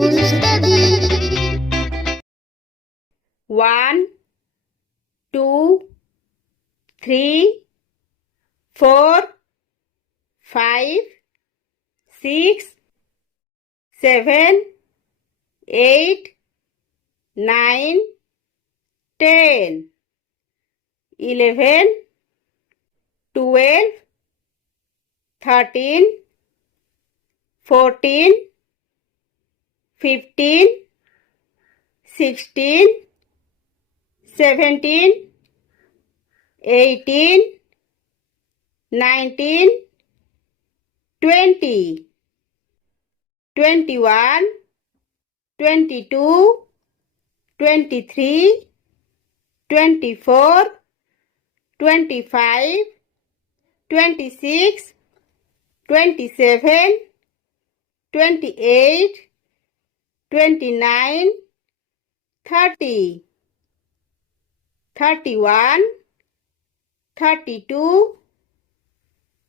to study. 1, 2, 3, 4, 5, 6, 7, 8, 9, 10, 11, 12, 13, 14, 15, 16, 17, 18, 19, 20, 21, 22, 23, 24, 25, 26, 27, 28, 29, 30, 31, 32,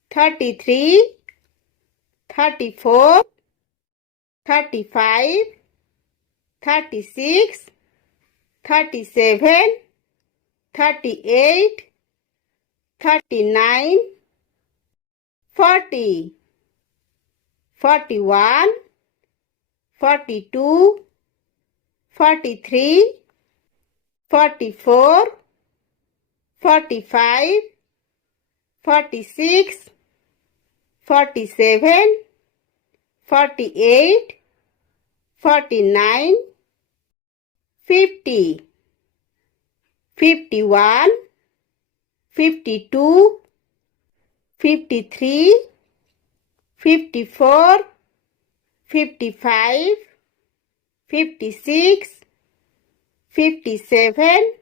33, 34, 35, 36, 37, 38, 39, 40, 41, 42, 43, 44, 45, 46, 47, 48, 49, 50, 51, 52, 53, 54, 55, 56, 57,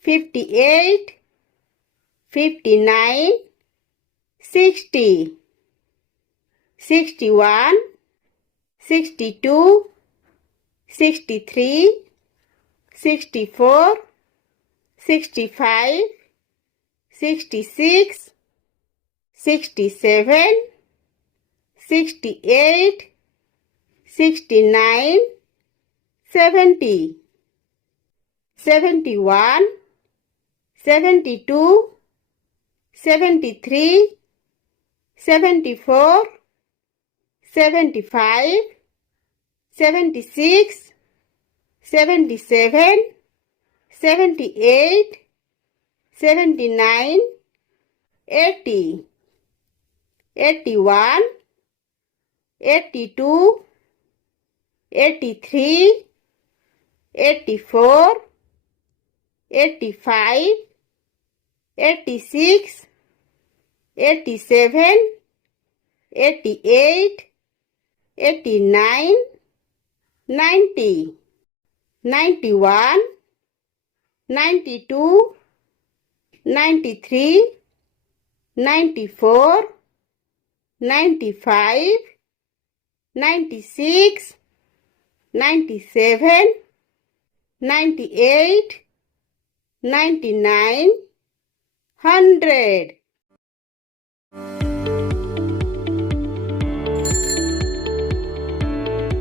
58, 59, 60, 61, 62, 63, 64, 65, 66, 67, 68, 69, 70, 71, 72, 73, 74, 75, 76, 77, 78, 79, 80, 81, 82, 83, 84, 85, 86, 87, 88, 89, 90, 91, 92, 93, 94, 95, 96, 97, 98, 99, 100.